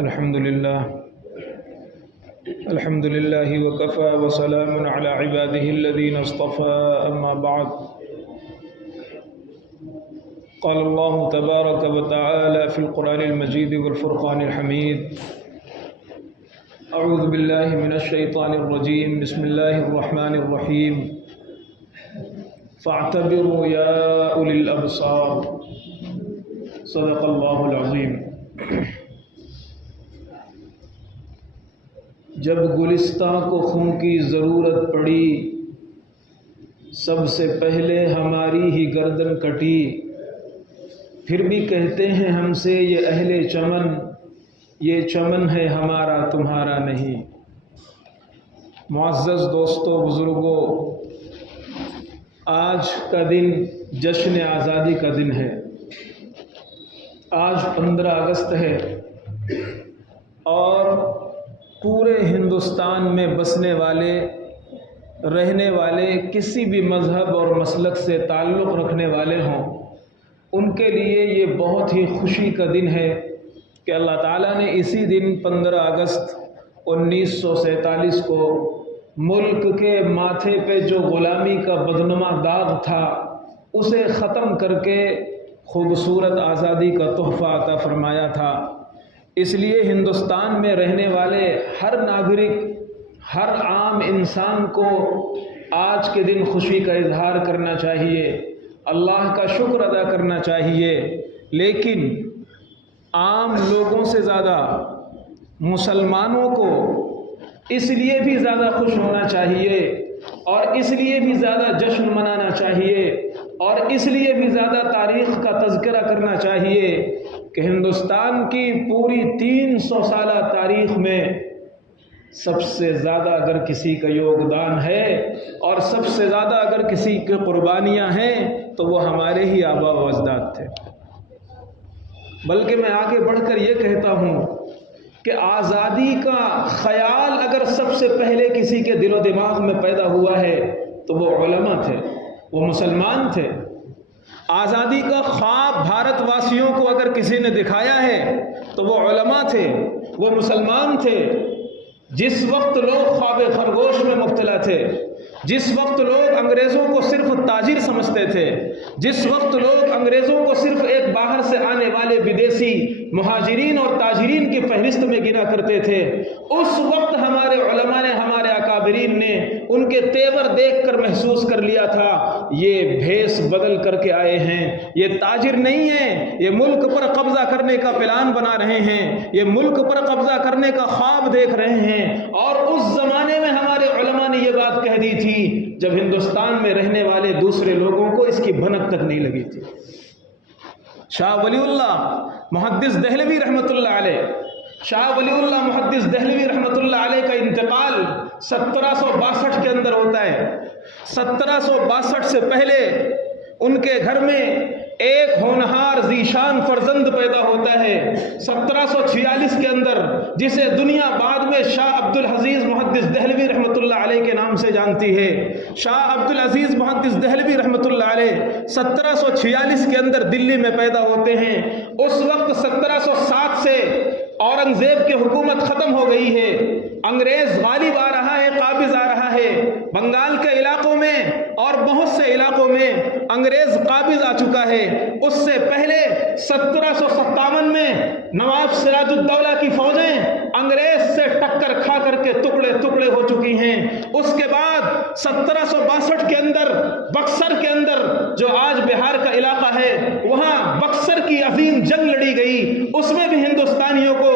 الحمد لله وكفى وسلام على عباده الذين اصطفى أما بعد قال الله تبارك وتعالى في القرآن المجيد والفرقان الحميد أعوذ بالله من الشيطان الرجيم بسم الله الرحمن الرحيم فاعتبروا يا أولي الأبصار صدق الله العظيم۔ جب گلستاں کو خم کی ضرورت پڑی، سب سے پہلے ہماری ہی گردن کٹی، پھر بھی کہتے ہیں ہم سے یہ اہل چمن، یہ چمن ہے ہمارا تمہارا نہیں۔ معزز دوستو، بزرگوں، آج کا دن جشن آزادی کا دن ہے۔ آج 15 اگست ہے اور پورے ہندوستان میں بسنے والے، رہنے والے، کسی بھی مذہب اور مسلک سے تعلق رکھنے والے ہوں، ان کے لیے یہ بہت ہی خوشی کا دن ہے کہ اللہ تعالیٰ نے اسی دن 15 اگست 1947 کو ملک کے ماتھے پہ جو غلامی کا بدنما داغ تھا اسے ختم کر کے خوبصورت آزادی کا تحفہ عطا فرمایا تھا۔ اس لیے ہندوستان میں رہنے والے ہر ناگرک، ہر عام انسان کو آج کے دن خوشی کا اظہار کرنا چاہیے، اللہ کا شکر ادا کرنا چاہیے، لیکن عام لوگوں سے زیادہ مسلمانوں کو اس لیے بھی زیادہ خوش ہونا چاہیے اور اس لیے بھی زیادہ جشن منانا چاہیے اور اس لیے بھی زیادہ تاریخ کا تذکرہ کرنا چاہیے کہ ہندوستان کی پوری 300 سالہ تاریخ میں سب سے زیادہ اگر کسی کا یوگدان ہے اور سب سے زیادہ اگر کسی کی قربانیاں ہیں تو وہ ہمارے ہی آباء و اجداد تھے۔ بلکہ میں آگے بڑھ کر یہ کہتا ہوں کہ آزادی کا خیال اگر سب سے پہلے کسی کے دل و دماغ میں پیدا ہوا ہے تو وہ علماء تھے، وہ مسلمان تھے۔ آزادی کا خواب بھارت واسیوں کو اگر کسی نے دکھایا ہے تو وہ علماء تھے، وہ مسلمان تھے۔ جس وقت لوگ خواب خرگوش میں مبتلا تھے، جس وقت لوگ انگریزوں کو صرف تاجر سمجھتے تھے، جس وقت لوگ انگریزوں کو صرف ایک باہر سے آنے والے بدیسی مہاجرین اور تاجرین کی فہرست میں گنا کرتے تھے، اس وقت ہمارے علماء نے، ہمارے اکابرین نے ان کے تیور دیکھ کر محسوس کر لیا تھا یہ بھیس بدل کر کے آئے ہیں، یہ تاجر نہیں ہیں، یہ ملک پر قبضہ کرنے کا پلان بنا رہے ہیں، یہ ملک پر قبضہ کرنے کا خواب دیکھ رہے ہیں۔ اور اس زمانے میں ہمارے علماء نے یہ بات کہہ دی تھی جب ہندوستان میں رہنے والے دوسرے لوگوں کو اس کی بھنک تک نہیں لگی تھی۔ شاہ ولی اللہ محدث دہلوی رحمۃ اللہ علیہ، شاہ ولی اللہ محدث دہلوی رحمۃ اللہ علیہ کا انتقال 1762 کے اندر ہوتا ہے۔ 1762 سے پہلے ان کے گھر میں ایک ہونہار ذیشان فرزند پیدا ہوتا ہے۔ 1746 کے اندر جسے دنیا بعد میں شاہ عبدالعزیز محدث دہلوی رحمۃ اللہ علیہ کے نام سے جانتی ہے، شاہ عبدالعزیز محدث دہلوی رحمۃ اللہ علیہ 1746 کے اندر دلی میں پیدا ہوتے ہیں۔ اس وقت 1707 سے اورنگزیب کی حکومت ختم ہو گئی ہے، انگریز غالب آ رہا ہے، قابض آ رہا ہے، بنگال کے علاقوں میں اور بہت سے علاقوں میں انگریز قابض آ چکا ہے۔ اس سے پہلے 1757 میں نواب سراج الدولہ کی فوجیں انگریز سے ٹکر کھا کر کے ٹکڑے ٹکڑے ہو چکی ہیں۔ اس کے بعد 1762 کے اندر بکسر کے اندر جو آج بہار کا علاقہ ہے وہاں بکسر کی عظیم جنگ لڑی گئی، اس میں بھی ہندوستانیوں کو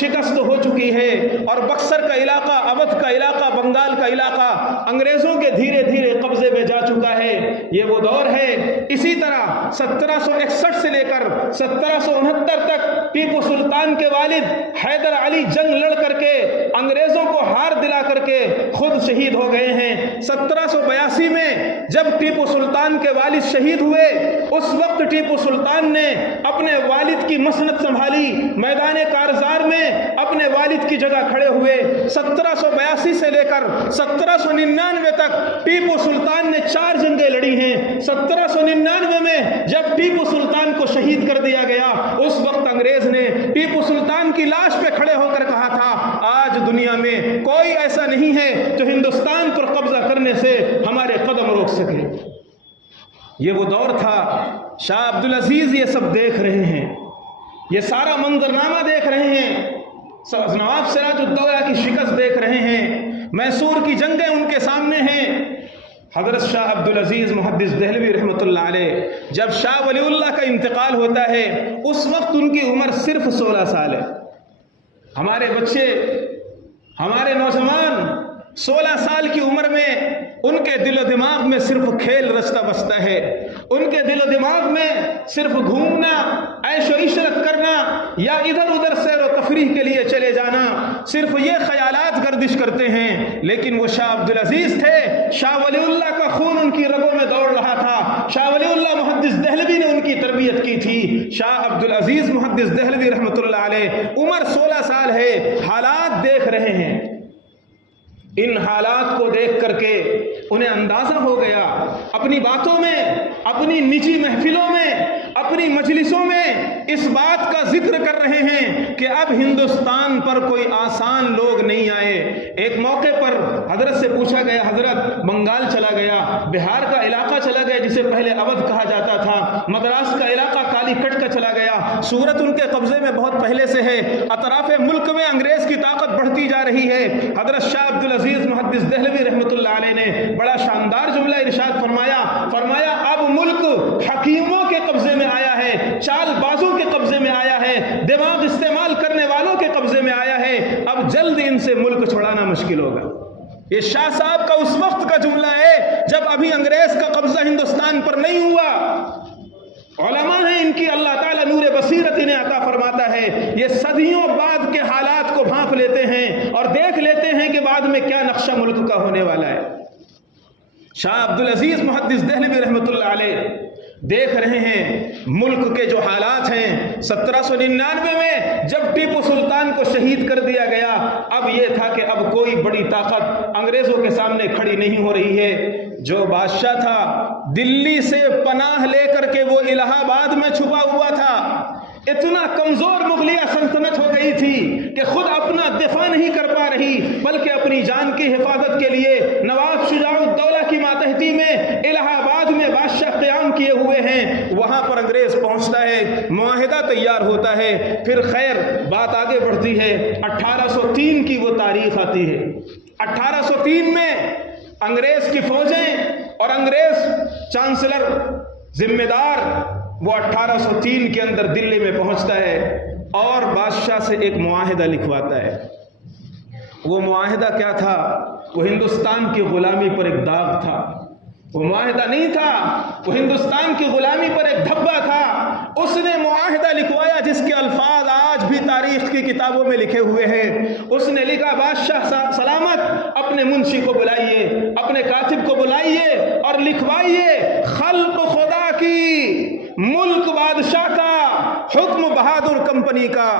شکست ہو چکی ہے اور بکسر کا علاقہ، اودھ کا علاقہ، بنگال کا علاقہ انگریزوں کے دھیرے دھیرے قبضے میں جا چکا ہے۔ یہ وہ دور ہے۔ اسی طرح 1761 سے لے کر 1769 تک ٹیپو سلطان کے والد حیدر علی جنگ لڑ کر کے انگریزوں کو ہار دلا کر کے خود شہید ہو گئے ہیں۔ 1782 میں جب ٹیپو سلطان کے والد شہید ہوئے اس وقت ٹیپو سلطان نے اپنے والد کی مسند سنبھالی، میدان کارزار میں اپنے والد کی جگہ کھڑے ہوئے۔ 1782 سے لے کر 1799 تک ٹیپو سلطان نے 4 جنگیں لڑی ہیں۔ 1799 میں جب ٹیپو سلطان کو شہید کر دیا گیا اس وقت انگریز نے ٹیپو سلطان ان کی لاش پہ کھڑے ہو کر کہا تھا آج دنیا میں کوئی ایسا نہیں ہے جو ہندوستان پر قبضہ کرنے سے ہمارے قدم روک سکے۔ یہ وہ دور تھا۔ شاہ عبدالعزیز یہ سب دیکھ رہے ہیں، یہ سارا منظرنامہ دیکھ رہے ہیں، نواب سراج الدولہ کی شکست دیکھ رہے ہیں، میسور کی جنگیں ان کے سامنے ہیں۔ حضرت شاہ عبدالعزیز محدث دہلوی رحمۃ اللہ علیہ جب شاہ ولی اللہ کا انتقال ہوتا ہے اس وقت ان کی عمر صرف 16 سال ہے۔ ہمارے بچے، ہمارے نوجوان 16 سال کی عمر میں ان کے دل و دماغ میں صرف کھیل رچتا بستا ہے، ان کے دل و دماغ میں صرف گھومنا، عیش و عشرت کرنا یا ادھر ادھر سیر و تفریح کے لیے چلے جانا، صرف یہ خیالات گردش کرتے ہیں۔ لیکن وہ شاہ عبدالعزیز تھے، شاہ ولی اللہ کا خون ان کی رگوں میں دوڑ رہا تھا، شاہ ولی اللہ محدث دہلوی نے ان کی تربیت کی تھی۔ شاہ عبدالعزیز محدث دہلوی رحمۃ اللہ علیہ عمر 16 سال ہے، حالات دیکھ رہے ہیں۔ ان حالات کو دیکھ کر کے انہیں اندازہ ہو گیا، اپنی باتوں میں، اپنی نجی محفلوں میں، اپنی مجلسوں میں اس بات کا ذکر کر رہے ہیں کہ اب ہندوستان پر کوئی آسان لوگ نہیں آئے۔ ایک موقع پر حضرت سے پوچھا گیا، حضرت بنگال چلا گیا، بہار کا علاقہ چلا گیا جسے پہلے اودھ کہا جاتا تھا، مدراس کا علاقہ کالی کٹ کا چلا گیا، سورت ان کے قبضے میں بہت پہلے سے ہے، اطراف ملک میں انگریز کی طاقت بڑھتی جا رہی ہے۔ حضرت شاہ عبدالعزیز محدث دہلوی رحمۃ اللہ علیہ نے بڑا شاندار جملہ ارشاد فرمایا اب ملک حکیموں کے قبضے میں آیا ہے، چال بازوں کے قبضے میں آیا ہے، دماغ استعمال کرنے والوں کے قبضے میں آیا ہے، اب جلد ان سے ملک چھڑانا مشکل ہوگا۔ یہ شاہ صاحب کا اس وقت کا جملہ ہے جب ابھی انگریز کا قبضہ ہندوستان پر نہیں ہوا۔ علماء ہیں ان کی اللہ تعالیٰ نور بصیرت انہیں عطا فرماتا ہے، یہ صدیوں بعد کے حالات کو بھانپ لیتے ہیں اور دیکھ لیتے ہیں کہ بعد میں کیا نقشہ ملک کا ہونے والا ہے۔ شاہ عبدالعزیز محدث دہلوی رحمۃ اللہ علیہ دیکھ رہے ہیں ملک کے جو حالات ہیں۔ 1799 میں جب ٹیپو سلطان کو شہید کر دیا گیا، اب یہ تھا کہ اب کوئی بڑی طاقت انگریزوں کے سامنے کھڑی نہیں ہو رہی ہے۔ جو بادشاہ تھا دلی سے پناہ لے کر کے وہ الہ آباد میں چھپا ہوا تھا، اتنا کمزور مغلیہ سلطنت ہو گئی تھی کہ خود اپنا دفاع نہیں کر پا رہی، بلکہ اپنی جان کی حفاظت کے لیے نواب شجاع الدولہ کی ماتحتی میں الہ آباد میں بادشاہ قیام کیے ہوئے ہیں۔ وہاں پر انگریز پہنچتا ہے، معاہدہ تیار ہوتا ہے، پھر خیر بات آگے بڑھتی ہے۔ 1803 کی وہ تاریخ آتی ہے۔ 1803 میں انگریز کی فوجیں اور انگریز چانسلر ذمہ دار وہ 1803 کے اندر دلی میں پہنچتا ہے اور بادشاہ سے ایک معاہدہ لکھواتا ہے۔ وہ معاہدہ کیا تھا؟ وہ ہندوستان کی غلامی پر ایک داغ تھا۔ وہ معاہدہ نہیں تھا، وہ ہندوستان کی غلامی پر ایک دھبا تھا۔ اس نے معاہدہ لکھوایا جس کے الفاظ آج بھی تاریخ کی کتابوں میں لکھے ہوئے ہیں۔ اس نے لکھا، بادشاہ سلامت اپنے منشی کو بلائیے، اپنے کاتب کو بلائیے اور لکھوائیے، خلق خدا کی، ملک بادشاہ کا، حکم بہادر کمپنی کا۔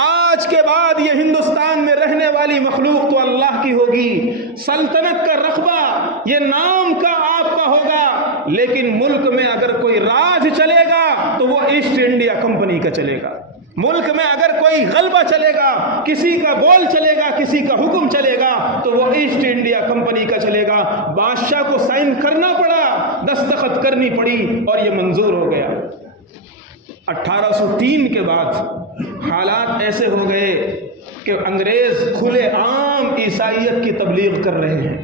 آج کے بعد یہ ہندوستان میں رہنے والی مخلوق تو اللہ کی ہوگی، سلطنت کا رقبہ یہ نام کا آپ کا ہوگا، لیکن ملک میں اگر کوئی راج چلے گا تو وہ ایسٹ انڈیا کمپنی کا چلے گا۔ ملک میں اگر کوئی غلبہ چلے گا، کسی کا بول چلے گا، کسی کا حکم چلے گا تو وہ ایسٹ انڈیا کمپنی کا چلے گا۔ بادشاہ کو سائن کرنا پڑا، دستخط کرنی پڑی اور یہ منظور ہو گیا۔ 1803 کے بعد حالات ایسے ہو گئے کہ انگریز کھلے عام عیسائیت کی تبلیغ کر رہے ہیں،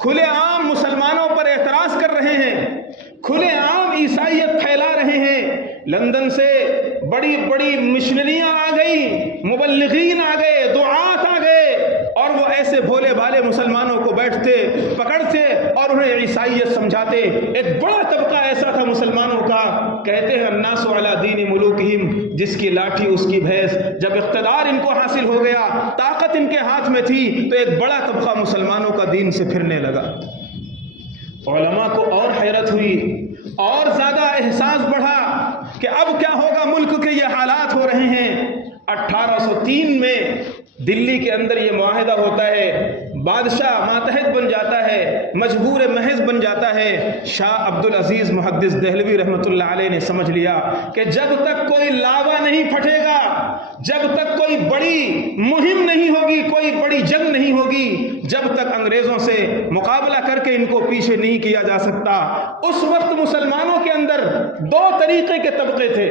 کھلے عام مسلمانوں پر اعتراض کر رہے ہیں، کھلے عام عیسائیت پھیلا رہے ہیں۔ لندن سے بڑی بڑی مشنریاں آ گئی، مبلغین آ گئے، دعات آ گئے، اور وہ ایسے بھولے بھالے مسلمانوں کو بیٹھتے پکڑتے اور انہیں عیسائیت سمجھاتے۔ ایک بڑا طبقہ ایسا تھا مسلمانوں کا، کہتے ہیں الناس علی دین ملوکہم، جس کی لاٹھی اس کی بھینس۔ جب اقتدار ان کو حاصل ہو گیا، طاقت ان کے ہاتھ میں تھی، تو ایک بڑا طبقہ مسلمانوں کا دین سے پھرنے لگا۔ علماء کو اور حیرت ہوئی، اور زیادہ احساس بڑھا کہ اب کیا ہوگا، ملک کے یہ حالات ہو رہے ہیں۔ 1803 میں دلی کے اندر یہ معاہدہ ہوتا ہے، بادشاہ ماتحت بن جاتا ہے، مجبور محض بن جاتا ہے۔ شاہ عبدالعزیز محدث دہلوی رحمۃ اللہ علیہ نے سمجھ لیا کہ جب تک کوئی لاوا نہیں پھٹے گا، جب تک کوئی بڑی مہم نہیں ہوگی، کوئی بڑی جنگ نہیں ہوگی، جب تک انگریزوں سے مقابلہ کر کے ان کو پیچھے نہیں کیا جا سکتا۔ اس وقت مسلمانوں کے اندر دو طریقے کے طبقے تھے۔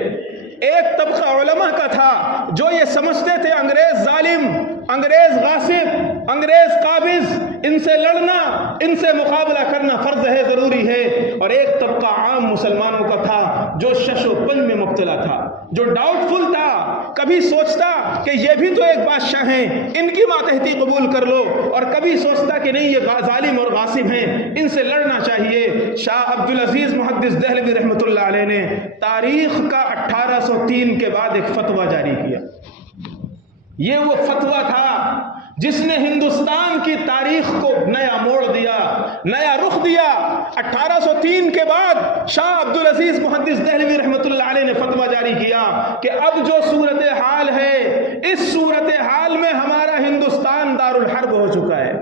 ایک طبقہ علماء کا تھا جو یہ سمجھتے تھے انگریز ظالم، انگریز غاصب، انگریز قابض، ان سے لڑنا، ان سے مقابلہ کرنا فرض ہے، ضروری ہے۔ اور ایک طبقہ عام مسلمانوں کا تھا جو شش و پنج میں مبتلا تھا، جو ڈاؤٹ فل تھا، کبھی سوچتا کہ یہ بھی تو ایک بادشاہ ہیں، ان کی ماتحتی قبول کر لو، اور کبھی سوچتا کہ نہیں یہ ظالم اور غاصب ہیں، ان سے لڑنا چاہیے۔ شاہ عبدالعزیز محدث دہلوی رحمۃ اللہ علیہ نے تاریخ کا 1803 کے بعد ایک فتویٰ جاری کیا۔ یہ وہ فتویٰ تھا جس نے ہندوستان کی تاریخ کو نیا موڑ دیا، نیا رخ دیا۔ 1803 کے بعد شاہ عبدالعزیز محدث دہلوی رحمۃ اللہ علیہ نے فتویٰ جاری کیا کہ اب جو صورتحال ہے، اس صورتحال میں ہمارا ہندوستان دارالحرب ہو چکا ہے،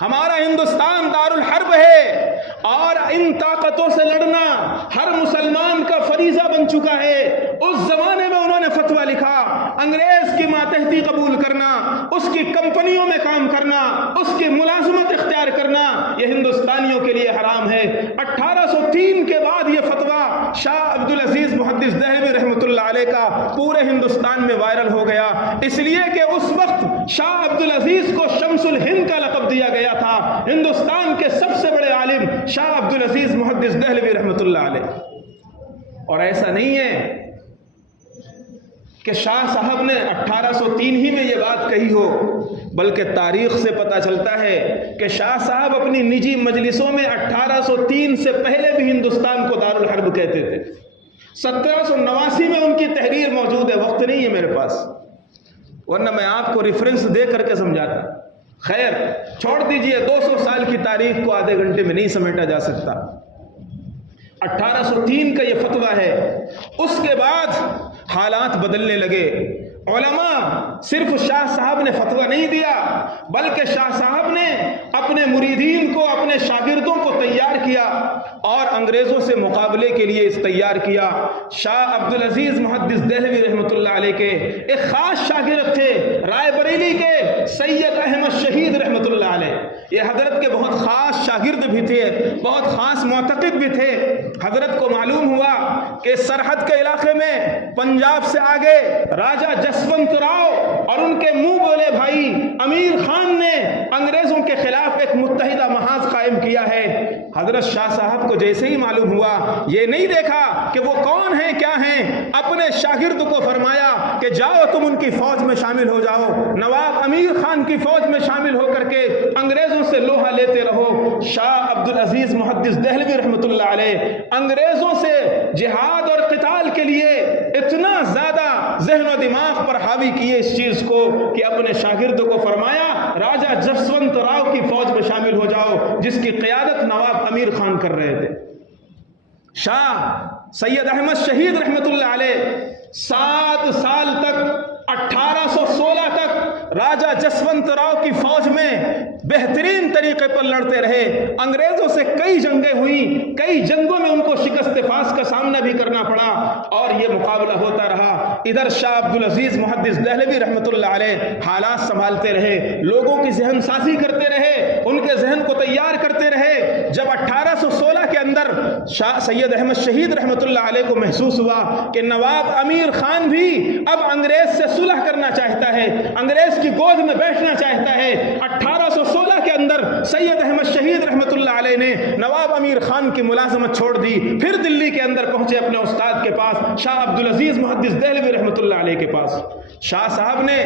ہمارا ہندوستان دارالحرب ہے، اور ان طاقتوں سے لڑنا ہر مسلمان کا فریضہ بن چکا ہے۔ اس زمانے میں انہوں نے فتویٰ لکھا، انگریز کی ماتحتی قبول کرنا، اس کی کمپنیوں میں کام کرنا، اس کی ملازمت اختیار کرنا، یہ ہندوستانیوں کے لیے حرام ہے۔ 1803 کے بعد یہ فتویٰ شاہ عبدالعزیز محدث دہلوی رحمۃ اللہ علیہ کا پورے ہندوستان میں وائرل ہو گیا، اس لیے کہ اس وقت شاہ عبدالعزیز کو شمس الہند کا لقب دیا گیا تھا، ہندوستان کے سب سے بڑے عالم شاہ عبدالعزیز محدث دہلوی رحمۃ اللہ علیہ۔ اور ایسا نہیں ہے کہ شاہ صاحب نے 1803 ہی میں یہ بات کہی ہو، بلکہ تاریخ سے پتہ چلتا ہے کہ شاہ صاحب اپنی نجی مجلسوں میں 1803 سے پہلے بھی ہندوستان کو دارالحرب کہتے تھے۔ 1789 میں ان کی تحریر موجود ہے، وقت نہیں ہے میرے پاس، ورنہ میں آپ کو ریفرنس دے کر کے سمجھاتا۔ خیر چھوڑ دیجئے، 200 سال کی تاریخ کو آدھے گھنٹے میں نہیں سمیٹا جا سکتا۔ 1803 کا یہ فتویٰ ہے۔ اس کے بعد حالات بدلنے لگے۔ علماء صرف شاہ صاحب نے فتویٰ نہیں دیا، بلکہ شاہ صاحب نے اپنے مریدین کو، اپنے شاگردوں کو تیار کیا اور انگریزوں سے مقابلے کے لیے تیار کیا۔ شاہ عبدالعزیز محدث دہلوی رحمۃ اللہ علیہ کے ایک خاص شاگرد تھے رائے بریلی کے سید احمد شہید رحمۃ اللہ علیہ۔ یہ حضرت کے بہت خاص شاگرد بھی تھے، بہت خاص معتقد بھی تھے۔ حضرت کو معلوم ہوا کہ سرحد کے علاقے میں پنجاب سے آگے راجہ جسونت راؤ اور ان کے منہ بولے بھائی امیر خان نے انگریزوں کے خلاف ایک متحدہ محاذ قائم کیا ہے۔ حضرت شاہ صاحب کو جیسے ہی معلوم ہوا، یہ نہیں دیکھا کہ وہ کون ہیں کیا ہیں، اپنے شاگرد کو فرمایا کہ جاؤ تم ان کی فوج میں شامل ہو جاؤ، نواب امیر خان کی فوج میں شامل ہو کر کے انگریزوں سے لوہا لیتے رہو۔ شاہ عبدالعزیز محدث دہلوی رحمۃ اللہ علیہ انگریزوں سے جہاد اور قتال کے لیے اتنا زیادہ ذہن و دماغ پر حاوی کیے اس چیز کو کہ اپنے شاگردوں کو فرمایا راجہ جسونت راؤ کی فوج میں شامل ہو جاؤ، جس کی قیادت نواب امیر خان کر رہے تھے۔ شاہ سید احمد شہید رحمۃ اللہ علیہ 7 سال تک 1816 تک راجہ جسونت راؤ کی فوج میں بہترین طریقے پر لڑتے رہے۔ انگریزوں سے کئی جنگیں ہوئیں، کئی جنگوں میں ان کو شکست فاس کا سامنا بھی کرنا پڑا اور یہ مقابلہ ہوتا رہا۔ ادھر شاہ عبدالعزیز محدث دہلوی رحمۃ اللہ علیہ حالات سنبھالتے رہے، لوگوں کی ذہن سازی کرتے رہے، ان کے ذہن کو تیار کرتے رہے۔ جب 1816 کے اندر شاہ سید احمد شہید رحمۃ اللہ علیہ کو محسوس ہوا کہ نواب امیر خان بھی اب انگریز سے صلح کرنا چاہتا ہے، انگریز کی گود میں بیٹھنا چاہتا ہے، 1816 کے اندر سید احمد شہید رحمۃ اللہ علیہ نے نواب امیر خان کی ملازمت چھوڑ دی، پھر دلی کے اندر پہنچے اپنے استاد کے پاس، شاہ عبدالعزیز محدث دہلوی رحمۃ اللہ علیہ کے پاس۔ شاہ صاحب نے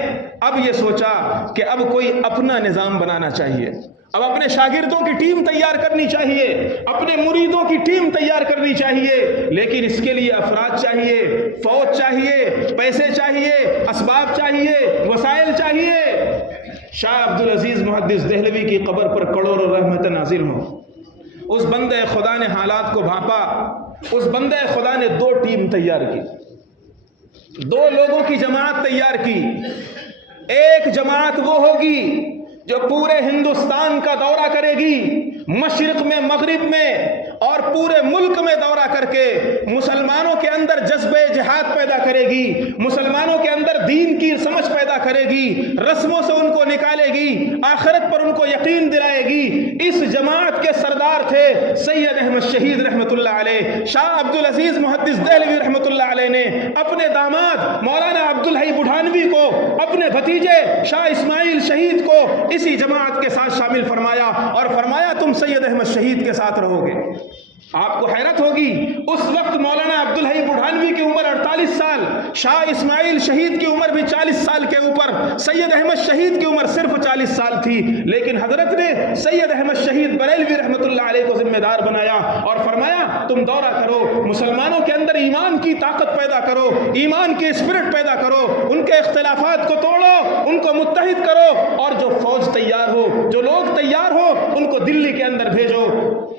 اب یہ سوچا کہ اب کوئی اپنا نظام بنانا چاہیے، اب اپنے شاگردوں کی ٹیم تیار کرنی چاہیے، اپنے مریدوں کی ٹیم تیار کرنی چاہیے، لیکن اس کے لیے افراد چاہیے، فوج چاہیے، پیسے چاہیے، اسباب چاہیے، وسائل چاہیے۔ شاہ عبدالعزیز محدث دہلوی کی قبر پر کروڑوں رحمت نازل ہوں۔ اس بندے خدا نے حالات کو بھانپا، اس بندے خدا نے 2 ٹیم تیار کی۔ دو لوگوں کی جماعت تیار کی. ایک جماعت وہ ہوگی جو پورے ہندوستان کا دورہ کرے گی، مشرق میں، مغرب میں اور پورے ملک میں دورہ کر کے مسلمانوں کے اندر جذبہ جہاد پیدا کرے گی، مسلمانوں کے اندر دین کی سمجھ پیدا کرے گی، رسموں سے ان کو نکالے گی، آخرت پر ان کو یقین دلائے گی. اس جماعت کے سردار تھے سید احمد شہید رحمۃ اللہ علیہ. شاہ عبدالعزیز محدث دہلوی رحمۃ اللہ علیہ نے اپنے داماد مولانا عبدالحی بڑھانوی کو، اپنے بھتیجے شاہ اسماعیل شہید کو اسی جماعت کے ساتھ شامل فرمایا اور فرمایا تم سید احمد شہید کے ساتھ رہو گے. آپ کو حیرت ہوگی، اس وقت مولانا عبدالحی بڑھانوی کی عمر 48 سال، شاہ اسماعیل شہید کی عمر بھی 40 سال کے اوپر، سید احمد شہید کی عمر صرف 40 سال تھی، لیکن حضرت نے سید احمد شہید بریلوی رحمۃ اللہ علیہ کو ذمہ دار بنایا اور فرمایا تم دورہ کرو، مسلمانوں کے اندر ایمان کی طاقت پیدا کرو، ایمان کی اسپرٹ پیدا کرو، ان کے اختلافات کو توڑو، ان کو متحد کرو، اور جو فوج تیار ہو، جو لوگ تیار ہو، ان کو دلی کے اندر بھیجو.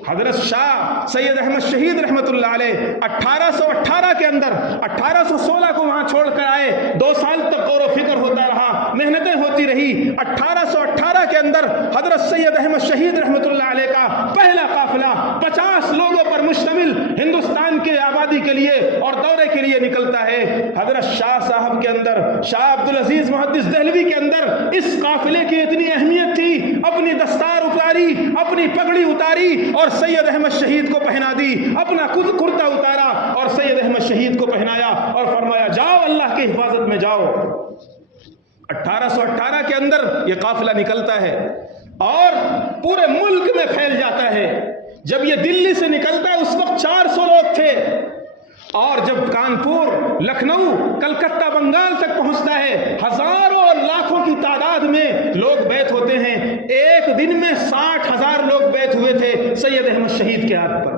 حضرت شاہ سید احمد شہید رحمۃ اللہ علیہ 1818 کے اندر 1816 کو وہاں چھوڑ کر آئے. 2 سال تک غور و فکر ہوتا رہا، محنتیں ہوتی رہی. 1818 کے اندر حضرت سید احمد شہید رحمۃ اللہ علیہ کا پہلا قافلہ 50 لوگوں پر مشتمل ہندوستان کے آبادی کے لیے اور دورے کے لیے نکلتا ہے. حضرت شاہ صاحب کے اندر، شاہ عبدالعزیز محدث دہلوی کے اندر اس قافلے کی اتنی اہمیت تھی، اپنی دستار اتاری، اپنی پگڑی اتاری اور سید احمد شہید کو پہنا دی، اپنا خود کرتا اتارا اور سید احمد شہید کو پہنایا اور فرمایا جاؤ اللہ کی حفاظت میں جاؤ. 1818 کے اندر یہ قافلہ نکلتا ہے اور پورے ملک میں پھیل جاتا ہے. جب یہ دلی سے نکلتا ہے اس وقت 400 لوگ تھے، اور جب کانپور، لکھنؤ، کلکتہ، بنگال تک پہنچتا ہے ہزاروں اور لاکھوں کی تعداد میں لوگ بیعت ہوتے ہیں. ایک دن میں 60,000 لوگ بیعت ہوئے تھے سید احمد شہید کے ہاتھ پر.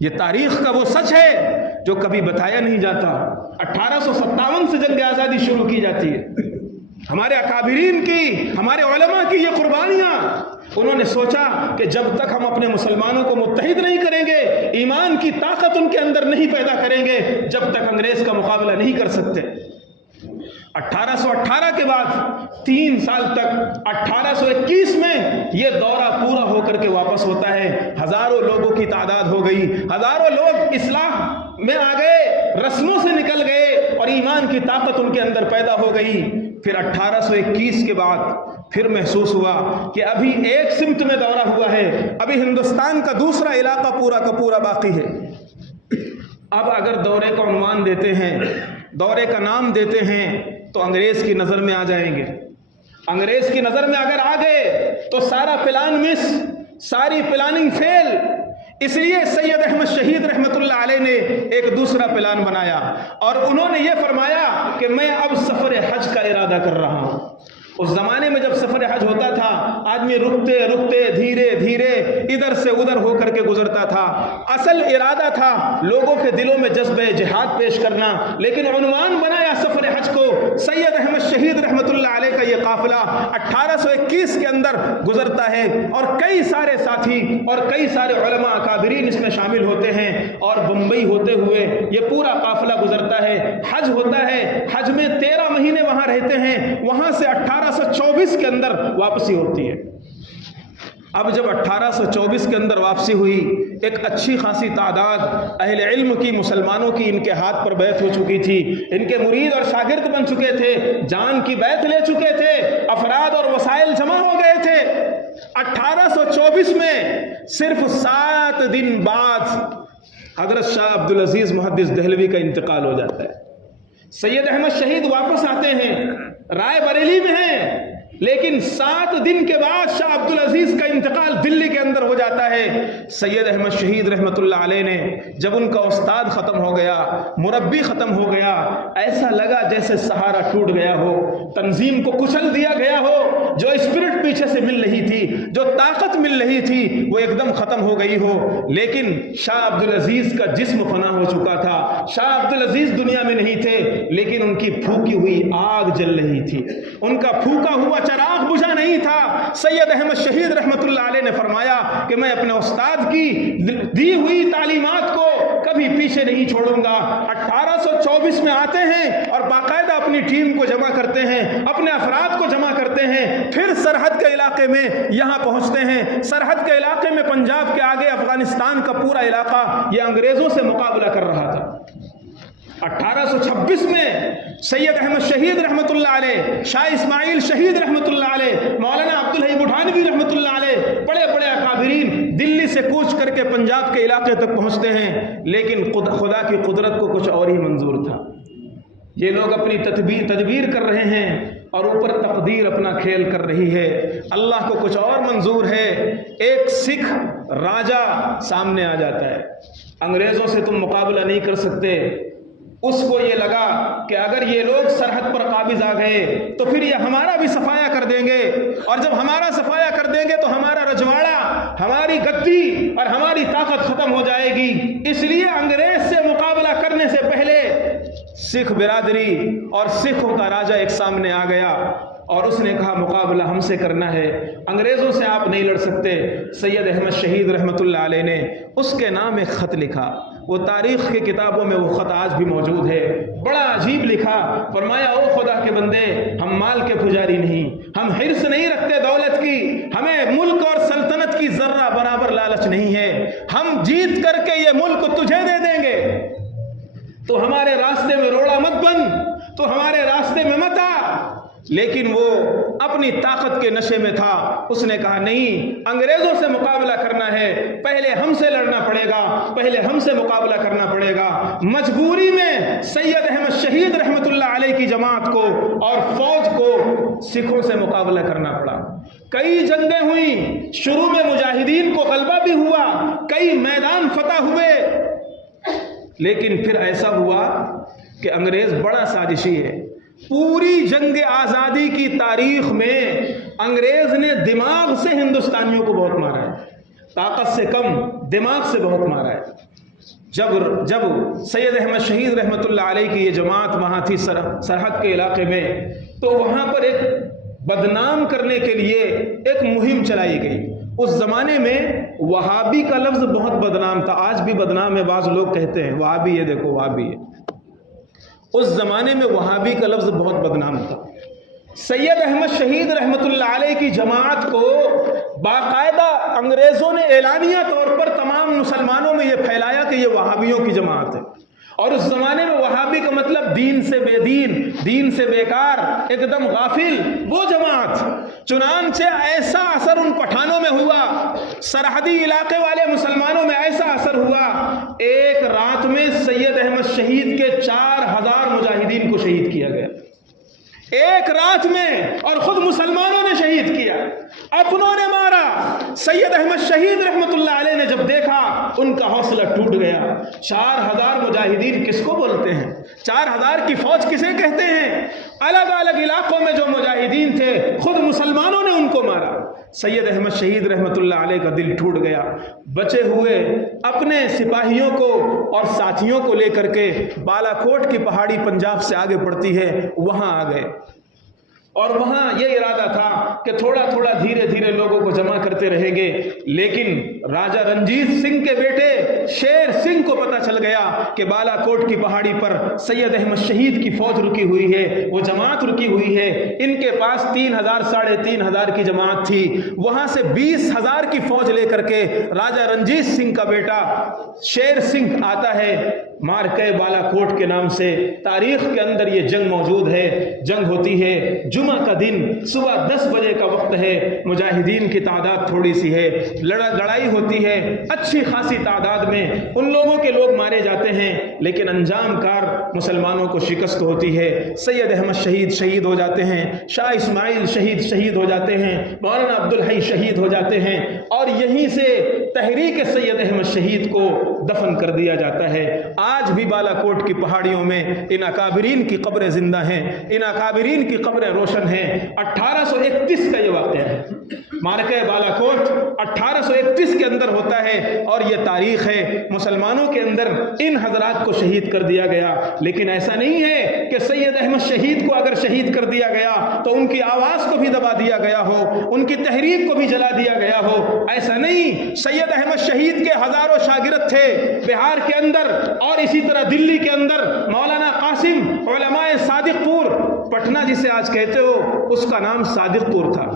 یہ تاریخ کا وہ سچ ہے جو کبھی بتایا نہیں جاتا. 1857 سے جنگ آزادی شروع کی جاتی ہے. ہمارے اکابرین کی، ہمارے علماء کی یہ قربانیاں، انہوں نے سوچا کہ جب تک ہم اپنے مسلمانوں کو متحد نہیں کریں گے، ایمان کی طاقت ان کے اندر نہیں پیدا کریں گے، جب تک انگریز کا مقابلہ نہیں کر سکتے. 1818 کے بعد 3 سال تک 1821 میں یہ دورہ پورا ہو کر کے واپس ہوتا ہے. ہزاروں لوگوں کی تعداد ہو گئی، ہزاروں لوگ اصلاح میں آ گئے، رسموں سے نکل گئے اور ایمان کی طاقت ان کے اندر پیدا ہو گئی. پھر 1821 کے بعد پھر محسوس ہوا کہ ابھی ایک سمت میں دورہ ہوا ہے، ابھی ہندوستان کا دوسرا علاقہ پورا کا پورا باقی ہے. اب اگر دورے کا عنوان دیتے ہیں، دورے کا نام دیتے ہیں تو انگریز کی نظر میں آ جائیں گے. انگریز کی نظر میں اگر آ گئے تو سارا پلان مس، ساری پلاننگ فیل. اس لیے سید احمد شہید رحمۃ اللہ علیہ نے ایک دوسرا پلان بنایا اور انہوں نے یہ فرمایا کہ میں اب سفر حج کا ارادہ کر رہا ہوں. اس زمانے میں جب سفر حج ہوتا تھا آدمی رکتے رکتے دھیرے دھیرے ادھر سے ادھر ہو کر کے گزرتا تھا. اصل ارادہ تھا لوگوں کے دلوں میں جذبہ جہاد پیش کرنا، لیکن عنوان بنایا سفر حج کو. سید احمد شہید رحمۃ اللہ علیہ کا یہ قافلہ 1821 کے اندر گزرتا ہے اور کئی سارے ساتھی اور کئی سارے علماء اکابرین اس میں شامل ہوتے ہیں اور بمبئی ہوتے ہوئے یہ پورا قافلہ گزرتا ہے. حج ہوتا ہے، حج میں 13 مہینے وہاں رہتے ہیں، وہاں سے 1824 کے اندر واپسی ہوتی ہے. اب جب 1824 کے اندر واپسی ہوئی، ایک اچھی خاصی تعداد اہل علم کی، مسلمانوں کی ان کے ہاتھ پر بیعت ہو چکی تھی، ان کے مرید اور شاگرد بن چکے تھے، جان کی بیعت لے چکے تھے، افراد اور وسائل جمع ہو گئے تھے. 1824 میں صرف 7 دن بعد حضرت شاہ عبدالعزیز محدث دہلوی کا انتقال ہو جاتا ہے. سید احمد شہید واپس آتے ہیں، رائے بریلی میں ہیں، لیکن 7 دن کے بعد شاہ عبدالعزیز کا انتقال دلی کے اندر ہو جاتا ہے. سید احمد شہید رحمۃ اللہ علیہ نے جب ان کا استاد ختم ہو گیا، مربی ختم ہو گیا، ایسا لگا جیسے سہارا ٹوٹ گیا ہو، تنظیم کو کچل دیا گیا ہو. جو اسپرٹ پیچھے سے مل رہی تھی، جو طاقت مل رہی تھی، وہ ایک دم ختم ہو گئی ہو. لیکن شاہ عبدالعزیز کا جسم فنا ہو چکا تھا. شاہ عبدالعزیز دنیا میں نہیں تھے، لیکن ان کی پھوکی ہوئی آگ جل رہی تھی، ان کا پھوکا ہوا چراغ بجھا نہیں تھا. سید احمد شہید رحمۃ اللہ علیہ نے فرمایا کہ میں اپنے استاد کی دی ہوئی تعلیمات کو کبھی پیچھے نہیں چھوڑوں گا. 1824 میں آتے ہیں اور باقاعدہ اپنی ٹیم کو جمع کرتے ہیں، اپنے افراد کو جمع کرتے ہیں، پھر سرحد کے علاقے میں یہاں پہنچتے ہیں۔ سرحد کے علاقے میں پنجاب کے آگے افغانستان کا پورا علاقہ یہ انگریزوں سے مقابلہ کر رہا تھا۔ 1826 میں سید احمد شہید رحمۃ اللہ علیہ، شاہ اسماعیل شہید رحمۃ اللہ علیہ، مولانا عبدالحی بٹھانوی رحمۃ اللہ علیہ، بڑے بڑے اکابرین دلی سے کوچ کر کے پنجاب کے علاقے تک پہنچتے ہیں، لیکن خدا کی قدرت کو کچھ اور ہی منظور تھا۔ یہ لوگ اپنی تدبیر کر رہے ہیں اور اوپر تقدیر اپنا کھیل کر رہی ہے، اللہ کو کچھ اور منظور ہے۔ ایک سکھ راجہ سامنے آ جاتا ہے، انگریزوں سے تم مقابلہ نہیں کر سکتے۔ اس کو یہ لگا کہ اگر یہ لوگ سرحد پر قابض آ گئے تو پھر یہ ہمارا بھی صفایا کر دیں گے، اور جب ہمارا صفایا کر دیں گے تو ہمارا رجواڑا، ہماری گدی اور ہماری طاقت ختم ہو جائے گی۔ اس لیے انگریز سے مقابلہ کرنے سے پہلے سکھ برادری اور سکھوں کا راجہ ایک سامنے آ گیا اور اس نے کہا مقابلہ ہم سے کرنا ہے، انگریزوں سے آپ نہیں لڑ سکتے۔ سید احمد شہید رحمۃ اللہ علیہ نے اس کے نام ایک خط لکھا، وہ تاریخ کی کتابوں میں وہ خط آج بھی موجود ہے، بڑا عجیب لکھا۔ فرمایا او خدا کے بندے، ہم مال کے پجاری نہیں، ہم حرص نہیں رکھتے دولت کی، ہمیں ملک اور سلطنت کی ذرہ برابر لالچ نہیں ہے، ہم جیت کر کے یہ ملک تجھے دے دیں گے، تو ہمارے راستے میں روڑا مت بن، تو ہمارے راستے میں مت آ۔ لیکن وہ اپنی طاقت کے نشے میں تھا، اس نے کہا نہیں، انگریزوں سے مقابلہ کرنا ہے، پہلے ہم سے لڑنا پڑے گا، پہلے ہم سے مقابلہ کرنا پڑے گا۔ مجبوری میں سید احمد شہید رحمۃ اللہ علیہ کی جماعت کو اور فوج کو سکھوں سے مقابلہ کرنا پڑا۔ کئی جنگیں ہوئیں، شروع میں مجاہدین کو غلبہ بھی ہوا، کئی میدان فتح ہوئے، لیکن پھر ایسا ہوا کہ انگریز بڑا سازشی ہے۔ پوری جنگ آزادی کی تاریخ میں انگریز نے دماغ سے ہندوستانیوں کو بہت مارا ہے، طاقت سے کم دماغ سے بہت مارا ہے۔ جب سید احمد شہید رحمۃ اللہ علیہ کی یہ جماعت وہاں تھی سرحد کے علاقے میں، تو وہاں پر ایک بدنام کرنے کے لیے ایک مہم چلائی گئی۔ اس زمانے میں وہابی کا لفظ بہت بدنام تھا، آج بھی بدنام ہے، بعض لوگ کہتے ہیں وہابی ہے، دیکھو وہابی ہے۔ اس زمانے میں وہابی کا لفظ بہت بدنام تھا۔ سید احمد شہید رحمۃ اللہ علیہ کی جماعت کو باقاعدہ انگریزوں نے اعلانیہ طور پر تمام مسلمانوں میں یہ پھیلایا کہ یہ وہابیوں کی جماعت ہے، اور اس زمانے میں وہابی کا مطلب دین سے بے دین، دین سے بیکار، ایک دم غافل، وہ جماعت۔ چنانچہ ایسا اثر ان پٹھانوں میں ہوا، سرحدی علاقے والے مسلمانوں میں ایسا اثر ہوا، ایک رات میں سید احمد شہید کے 4000 مجاہدین کو شہید کیا گیا، ایک رات میں، اور خود مسلمانوں نے شہید کیا، اپنوں نے مارا۔ سید احمد شہید رحمۃ اللہ علیہ نے جب دیکھا ان کا حوصلہ ٹوٹ گیا۔ 4000 مجاہدین کس کو بولتے ہیں؟ 4000 کی فوج کسے کہتے ہیں؟ الگ الگ علاقوں میں جو مجاہدین تھے خود مسلمانوں نے ان کو مارا۔ سید احمد شہید رحمۃ اللہ علیہ کا دل ٹوٹ گیا، بچے ہوئے اپنے سپاہیوں کو اور ساتھیوں کو لے کر کے بالا کوٹ کی پہاڑی پنجاب سے آگے پڑتی ہے، وہاں آ گئے، اور وہاں یہ ارادہ تھا کہ تھوڑا تھوڑا دھیرے دھیرے لوگوں کو جمع کرتے رہیں گے۔ لیکن راجہ رنجیت سنگھ کے بیٹے شیر سنگھ کو پتہ چل گیا کہ بالا کوٹ کی پہاڑی پر سید احمد شہید کی فوج رکی ہوئی ہے، وہ جماعت رکی ہوئی ہے۔ ان کے پاس 3000 ساڑھے 3000 کی جماعت تھی، وہاں سے 20000 کی فوج لے کر کے راجہ رنجیت سنگھ کا بیٹا شیر سنگھ آتا ہے، مارکے بالا کوٹ کے نام سے تاریخ کے اندر یہ جنگ موجود ہے۔ جنگ ہوتی ہے جمعہ کا دن، صبح 10 بجے کا وقت ہے، مجاہدین کی تعداد تھوڑی سی ہے، لڑائی ہوتی ہے، اچھی خاصی تعداد میں ان لوگوں کے لوگ مارے جاتے ہیں، لیکن انجام کار مسلمانوں کو شکست ہوتی ہے۔ سید احمد شہید شہید ہو جاتے ہیں، شاہ اسماعیل شہید ہو جاتے ہیں، مولانا عبدالحی شہید ہو جاتے ہیں، اور یہیں سے تحریک سید احمد شہید کو دفن کر دیا جاتا ہے۔ آج بھی بالا کوٹ کی پہاڑیوں میں ان اکابرین کی قبریں زندہ ہیں، ان اکابرین کی قبریں روشن ہیں۔ 1831 کا یہ واقعہ ہے، مارکہ بالا کوٹ 1831 کے اندر ہوتا ہے، اور یہ تاریخ ہے۔ مسلمانوں کے اندر ان حضرات کو شہید کر دیا گیا، لیکن ایسا نہیں ہے کہ سید احمد شہید کو اگر شہید کر دیا گیا تو ان کی آواز کو بھی دبا دیا گیا ہو، ان کی تحریک کو بھی جلا دیا گیا ہو، ایسا نہیں۔ سید احمد شہید کے ہزاروں شاگرد تھے بہار کے اندر اور اسی طرح دلی کے اندر مولانا قاسم علماء صادق پور، پٹنہ جسے آج کہتے ہو اس کا نام صادق پور تھا۔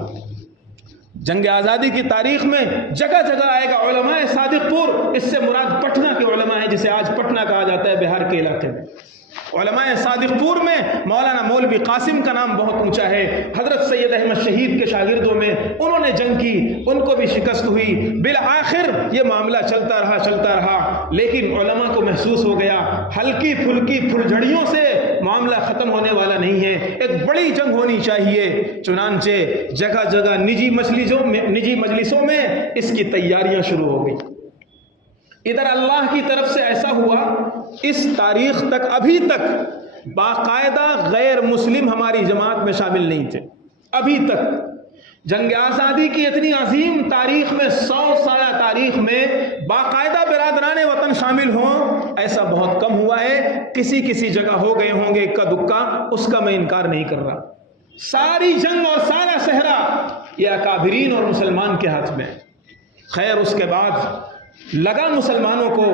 جنگ آزادی کی تاریخ میں جگہ جگہ آئے گا علماء صادق پور، اس سے مراد پٹنہ کے علماء ہیں جسے آج پٹنہ کہا جاتا ہے بہار کے علاقے میں۔ علماء صادق پور میں مولانا مولوی قاسم کا نام بہت اونچا ہے، حضرت سید احمد شہید کے شاگردوں میں انہوں نے جنگ کی، ان کو بھی شکست ہوئی، بالآخر یہ معاملہ چلتا رہا، لیکن علماء کو محسوس ہو گیا ہلکی پھلکی پھلجھڑیوں سے معاملہ ختم ہونے والا نہیں ہے، ایک بڑی جنگ ہونی چاہیے۔ چنانچہ جگہ جگہ نجی مجلسوں میں اس کی تیاریاں شروع ہو گئی۔ ادھر اللہ کی طرف سے ایسا ہوا، اس تاریخ تک ابھی تک باقاعدہ غیر مسلم ہماری جماعت میں شامل نہیں تھے۔ ابھی تک جنگ آزادی کی اتنی عظیم تاریخ میں، 100 سالہ تاریخ میں باقاعدہ برادران وطن شامل ہوں، ایسا بہت کم ہوا ہے۔ کسی جگہ ہو گئے ہوں گے اکا دکا، اس کا میں انکار نہیں کر رہا۔ ساری جنگ اور سارا صحرا یہ اکابرین اور مسلمان کے ہاتھ میں۔ خیر، اس کے بعد لگا مسلمانوں کو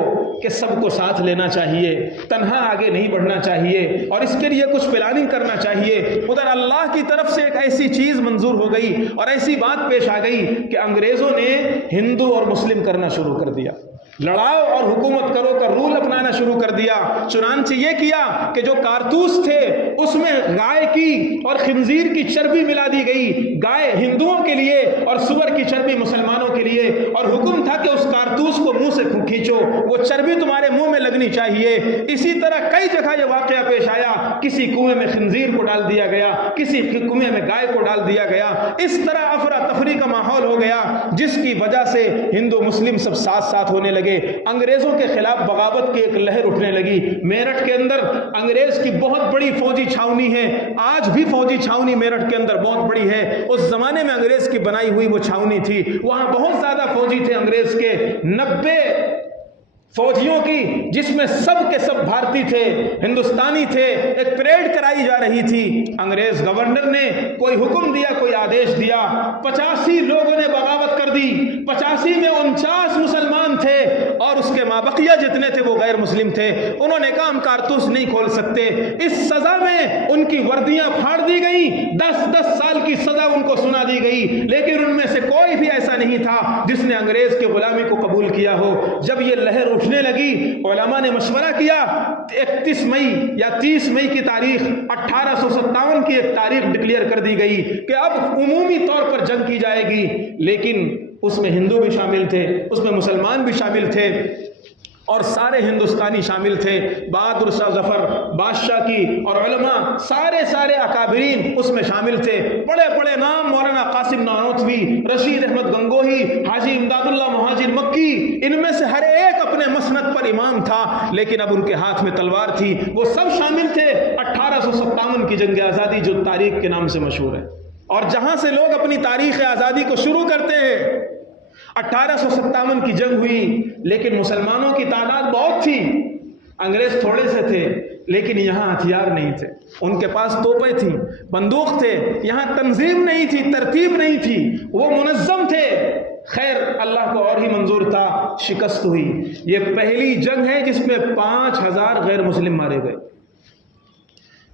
کہ سب کو ساتھ لینا چاہیے، تنہا آگے نہیں بڑھنا چاہیے، اور اس کے لیے کچھ پلاننگ کرنا چاہیے۔ ادھر اللہ کی طرف سے ایک ایسی چیز منظور ہو گئی اور ایسی بات پیش آ گئی کہ انگریزوں نے ہندو اور مسلم کرنا شروع کر دیا، لڑاؤ اور حکومت کرو کا رول اپنانا شروع کر دیا۔ چنانچہ یہ کیا کہ جو کارتوس تھے اس میں گائے کی اور خنزیر کی چربی ملا دی گئی، گائے ہندوؤں کے لیے اور سور کی چربی مسلمانوں کے لیے، اور حکم تھا کہ اس کارتوس کو منہ سے کھینچو، وہ چربی تمہارے منہ میں لگنی چاہیے۔ اسی طرح کئی جگہ یہ واقعہ پیش آیا، کسی کنویں میں خنزیر کو ڈال دیا گیا، کسی کنویں میں گائے کو ڈال دیا گیا، اس طرح افراتفری کا ماحول ہو گیا، جس کی وجہ سے ہندو مسلم سب ساتھ ہونے لگے۔ انگریزوں کے خلاف بغاوت کی ایک لہر اٹھنے لگی۔ میرٹھ کے اندر انگریز کی بہت بڑی فوجی چھاونی ہے، آج بھی فوجی چھاونی میرٹھ کے اندر بہت بڑی ہے۔ اس زمانے میں انگریز کی بنائی ہوئی وہ چھاونی تھی، وہاں بہت زیادہ فوجی تھے انگریز کے، 90 فوجیوں کی، جس میں سب کے سب بھارتی تھے، ہندوستانی تھے۔ ایک پریڈ کرائی جا رہی تھی، انگریز گورنر نے کوئی حکم دیا، کوئی آدیش دیا، 85 لوگوں نے بغاوت کر دی، 85 میں 49 مسلمان تھے اور اس کے مابقیہ جتنے تھے وہ غیر مسلم تھے۔ انہوں نے کہا ہم کارتوس نہیں کھول سکتے۔ اس سزا میں ان کی وردیاں پھاڑ دی گئیں، 10 سال کی سزا ان کو سنا دی گئی، لیکن ان میں سے کوئی بھی ایسا نہیں تھا جس نے انگریز کی غلامی کو قبول کیا ہو۔ جب یہ لہر اٹھنے لگی، علماء نے مشورہ کیا، 31 مئی یا 30 مئی کی تاریخ 1857 کی ایک تاریخ ڈکلیئر کر دی گئی کہ اب عمومی طور پر جنگ کی جائے گی، لیکن اس میں ہندو بھی شامل تھے، اس میں مسلمان بھی شامل تھے، اور سارے ہندوستانی شامل تھے۔ بہادر شاہ ظفر بادشاہ کی اور علماء سارے اکابرین اس میں شامل تھے۔ بڑے بڑے نام، مولانا قاسم نانوتوی، رشید احمد گنگوہی، حاجی امداد اللہ مہاجر مکی، ان میں سے ہر ایک اپنے مسند پر امام تھا، لیکن اب ان کے ہاتھ میں تلوار تھی۔ وہ سب شامل تھے 1857 کی جنگ آزادی، جو تاریخ کے نام سے مشہور ہے، اور جہاں سے لوگ اپنی تاریخ آزادی کو شروع کرتے ہیں۔ 1857 کی جنگ ہوئی، لیکن مسلمانوں کی تعداد بہت تھی، انگریز تھوڑے سے تھے، لیکن یہاں ہتھیار نہیں تھے، ان کے پاس توپیں تھیں، بندوق تھے، یہاں تنظیم نہیں تھی، ترتیب نہیں تھی، وہ منظم تھے۔ خیر، اللہ کو اور ہی منظور تھا، شکست ہوئی۔ یہ پہلی جنگ ہے جس میں 5000 غیر مسلم مارے گئے۔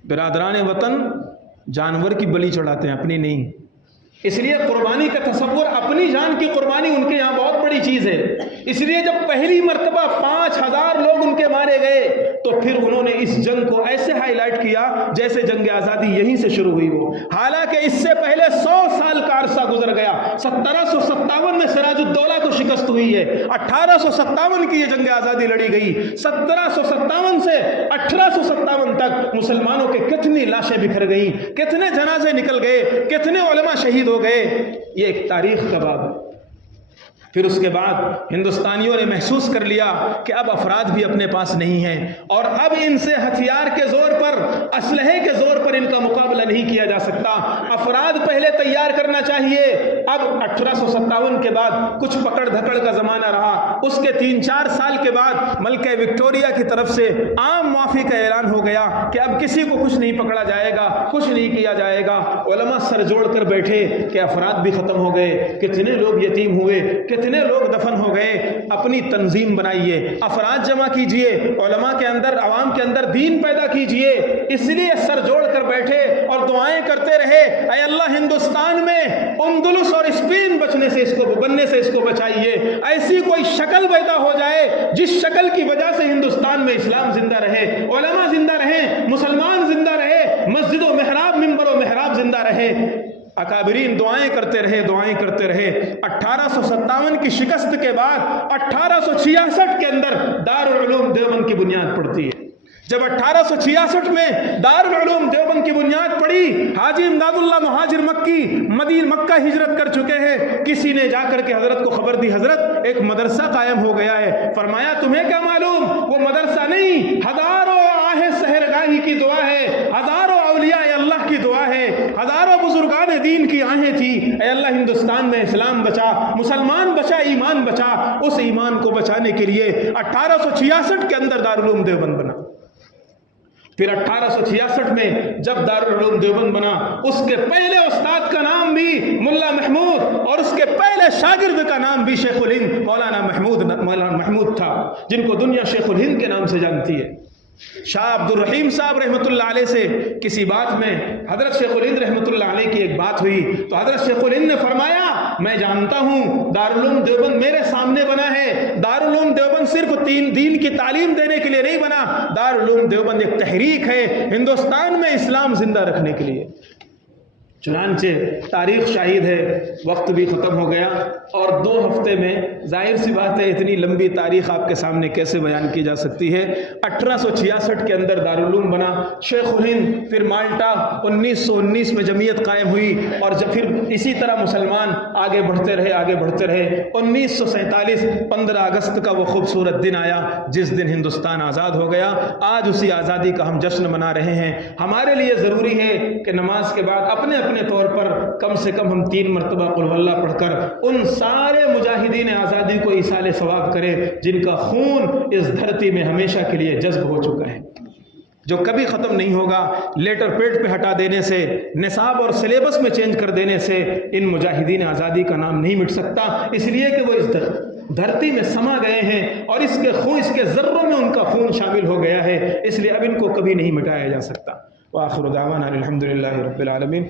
برادران وطن جانور کی بلی چڑھاتے ہیں، اپنی نہیں، اس لیے قربانی کا تصور، اپنی جان کی قربانی ان کے یہاں بہت بڑی چیز ہے۔ اس لیے جب پہلی مرتبہ 5000 لوگ ان کے مارے گئے تو پھر انہوں نے اس جنگ کو ایسے ہائی لائٹ کیا جیسے جنگ آزادی یہیں سے شروع ہوئی ہو، حالانکہ اس سے پہلے 100 سال کا عرصہ گزر گیا۔ 1757 میں سراج الدولہ کو شکست ہوئی ہے، 1857 کی یہ جنگ آزادی لڑی گئی، 1757 سے 1857 تک مسلمانوں کے کتنی لاشیں بکھر گئیں، کتنے جنازے نکل گئے، کتنے علماء شہید ہو گئے۔ یہ ایک تاریخ کا باب ہے۔ پھر اس کے بعد ہندوستانیوں نے محسوس کر لیا کہ اب افراد بھی اپنے پاس نہیں ہیں، اور اب ان سے ہتھیار کے زور پر، اسلحے کے زور پر ان کا مقابلہ نہیں کیا جا سکتا۔ افراد پہلے تیار کرنا چاہیے۔ اب 1857 کے بعد کچھ پکڑ دھکڑ کا زمانہ رہا، اس کے 3-4 سال کے بعد ملکہ وکٹوریہ کی طرف سے عام معافی کا اعلان ہو گیا کہ اب کسی کو کچھ نہیں پکڑا جائے گا، کچھ نہیں کیا جائے گا۔ علماء سر جوڑ کر بیٹھے کہ افراد بھی ختم ہو گئے، کتنے لوگ یتیم ہوئے، کتنے لوگ دفن ہو گئے. اپنی تنظیم بنائیے, افراد جمع کیجئے, علماء کے اندر, عوام کے اندر دین پیدا کیجئے. اس لیے سر جوڑ کر بیٹھے اور دعائیں کرتے رہے, اے اللہ ہندوستان میں اندلس اور اسپین بننے سے اس کو بچائیے. ایسی کوئی شکل پیدا ہو جائے جس شکل کی وجہ سے ہندوستان میں اسلام زندہ رہے, علماء زندہ رہیں, مسلمان زندہ رہے, مسجد و محراب, منبر و محراب زندہ رہے. اکابرین دعائیں کرتے رہے. 1857 کی شکست کے بعد 1866 کے اندر دارالعلوم دیوبند کی بنیاد پڑتی ہے. جب 1866 میں دارالعلوم دیوبند کی بنیاد پڑی, حاجی امداد اللہ مہاجر مکی مکہ ہجرت کر چکے ہیں. کسی نے جا کر کے حضرت کو خبر دی, حضرت ایک مدرسہ قائم ہو گیا ہے. فرمایا تمہیں کیا معلوم, وہ مدرسہ نہیں, ہزاروں آہ سحرگاہی کی دعا ہے, ہزاروں اولیاء اللہ کی دعا ہے, ہزاروں بزرگان دین کی آہیں تھی. اے اللہ ہندوستان میں اسلام بچا, مسلمان بچا, ایمان بچا. اس ایمان کو بچانے کے لیے 1866 کے اندر دارالعلوم دیوبند بنا. پھر 1866 میں جب دارالعلوم دیوبند بنا, اس کے پہلے استاد کا نام بھی ملا محمود اور اس کے پہلے شاگرد کا نام بھی شیخ الہند مولانا محمود تھا, جن کو دنیا شیخ الہند کے نام سے جانتی ہے. شاہ عبد الرحیم صاحب رحمۃ اللہ علیہ سے کسی بات میں حضرت شیخ الہند رحمۃ اللہ علیہ کی ایک بات ہوئی, تو حضرت شیخ الہند نے فرمایا میں جانتا ہوں دارالعلوم دیوبند میرے سامنے بنا ہے. دارالعلوم دیوبند صرف دین کی تعلیم دینے کے لیے نہیں بنا, دارالعلوم دیوبند ایک تحریک ہے ہندوستان میں اسلام زندہ رکھنے کے لیے. چنانچہ تاریخ شاہد ہے, وقت بھی ختم ہو گیا اور 2 ہفتے میں ظاہر سی بات ہے اتنی لمبی تاریخ آپ کے سامنے کیسے بیان کی جا سکتی ہے. 1866 کے اندر دارالعلوم بنا, شیخ الہند, پھر مالٹا, 1919 میں جمعیت قائم ہوئی اور جب پھر اسی طرح مسلمان آگے بڑھتے رہے. 1947 15 اگست کا وہ خوبصورت دن آیا جس دن ہندوستان آزاد ہو گیا. آج اسی آزادی کا ہم جشن منا رہے ہیں. ہمارے لیے ضروری ہے کہ نماز کے بعد اپنے طور پر کم سے کم ہم 3 مرتبہ قل ہو اللہ پڑھ کر ان سارے مجاہدین آزادی کو ایصال ثواب کریں جن کا خون اس دھرتی میں ہمیشہ کے لیے جذب ہو چکا ہے, جو کبھی ختم نہیں ہوگا. لیٹر پیڈ پہ ہٹا دینے سے, نصاب اور سلیبس میں چینج کر دینے سے ان مجاہدین آزادی کا نام نہیں مٹ سکتا, اس لیے کہ وہ اس دھرتی میں سما گئے ہیں اور اس کے ذروں میں ان کا خون شامل ہو گیا ہے, اس لیے اب ان کو کبھی نہیں مٹایا جا سکتا. وآخر دعوانا الحمدللہ رب العالمین.